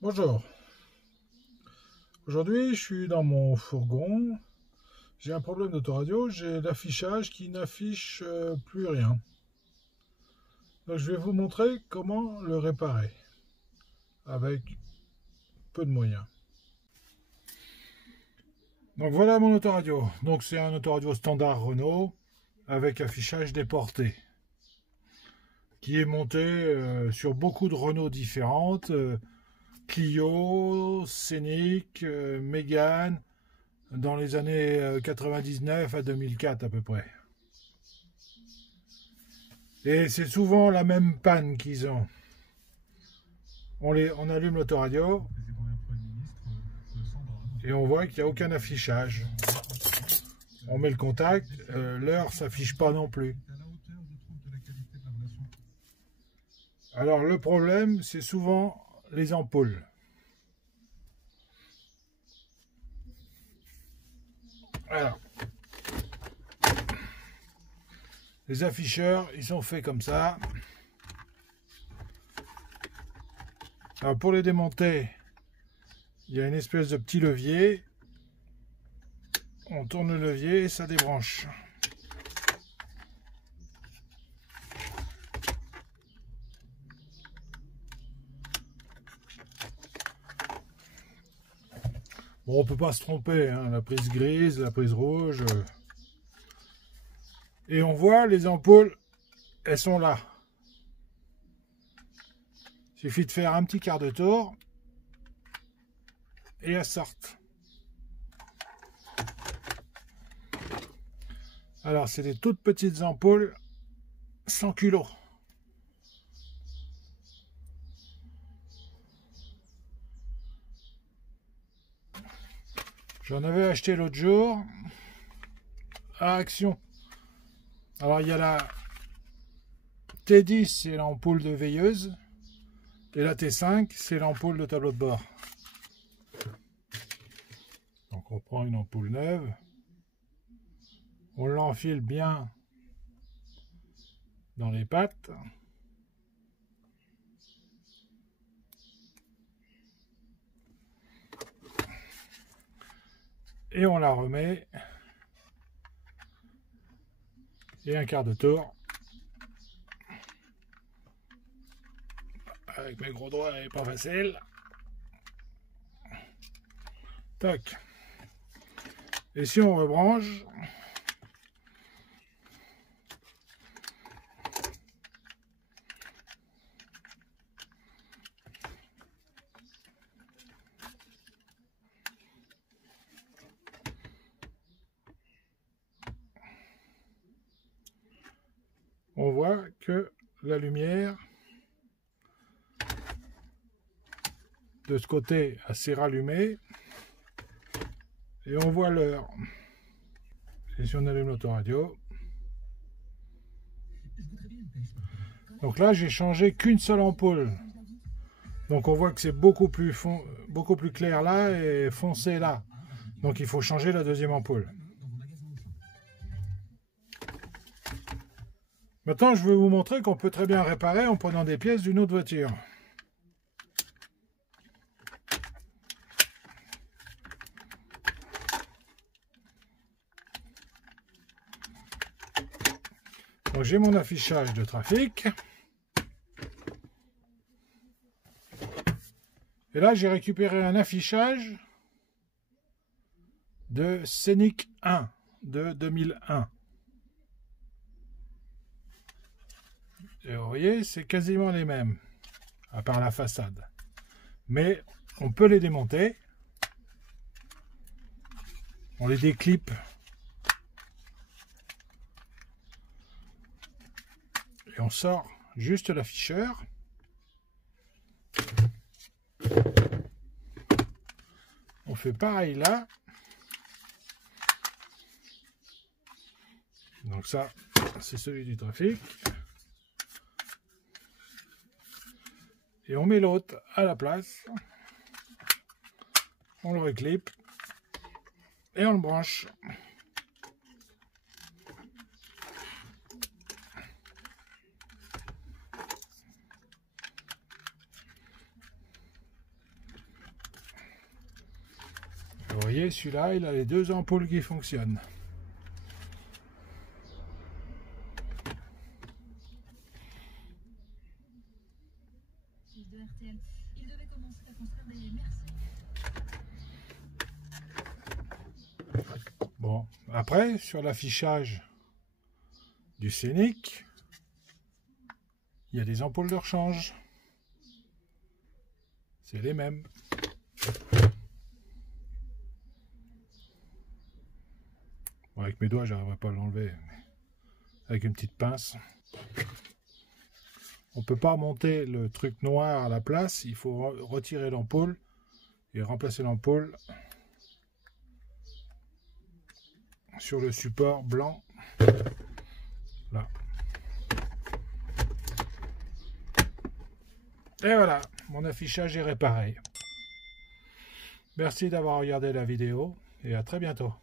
Bonjour, aujourd'hui je suis dans mon fourgon, j'ai un problème d'autoradio, j'ai l'affichage qui n'affiche plus rien. Donc je vais vous montrer comment le réparer avec peu de moyens. Donc voilà mon autoradio, donc c'est un autoradio standard Renault avec affichage déporté qui est monté sur beaucoup de Renault différentes, Clio, Scénic, Mégane, dans les années 99 à 2004 à peu près. Et c'est souvent la même panne qu'ils ont. On allume l'autoradio et on voit qu'il n'y a aucun affichage. On met le contact, l'heure s'affiche pas non plus. Alors le problème, c'est souvent les ampoules. Alors, les afficheurs, ils sont faits comme ça. Alors pour les démonter, il y a une espèce de petit levier. On tourne le levier et ça débranche. Bon, on peut pas se tromper, hein, la prise grise, la prise rouge. Et on voit les ampoules, elles sont là. Il suffit de faire un petit quart de tour et elles sortent. Alors, c'est des toutes petites ampoules 100 kg. J'en avais acheté l'autre jour à Action. Alors, il y a la T10, c'est l'ampoule de veilleuse. Et la T5, c'est l'ampoule de tableau de bord. Donc, on prend une ampoule neuve. On l'enfile bien dans les pattes. Et on la remet. Et un quart de tour. Avec mes gros doigts, c'est pas facile. Tac. Et si on rebranche, on voit que la lumière de ce côté s'est rallumée et on voit l'heure. Et si on allume l'autoradio, donc là j'ai changé qu'une seule ampoule, donc on voit que c'est beaucoup plus clair là et foncé là, donc il faut changer la deuxième ampoule. Maintenant je vais vous montrer qu'on peut très bien réparer en prenant des pièces d'une autre voiture. Donc j'ai mon affichage de trafic. Et là j'ai récupéré un affichage de Scénic 1 de 2001. Et vous voyez, c'est quasiment les mêmes, à part la façade. Mais on peut les démonter. On les déclipe. Et on sort juste l'afficheur. On fait pareil là. Donc ça, c'est celui du trafic. Et on met l'autre à la place. On le reclipe. Et on le branche. voyez, celui-là, il a les 2 ampoules qui fonctionnent. Bon, après, sur l'affichage du Scénic, il y a des ampoules de rechange. C'est les mêmes. Bon, avec mes doigts, j'arriverai pas à l'enlever. Avec une petite pince. On peut pas remonter le truc noir à la place. Il faut retirer l'ampoule et remplacer l'ampoule sur le support blanc. Là. Et voilà, mon affichage est réparé. Merci d'avoir regardé la vidéo et à très bientôt.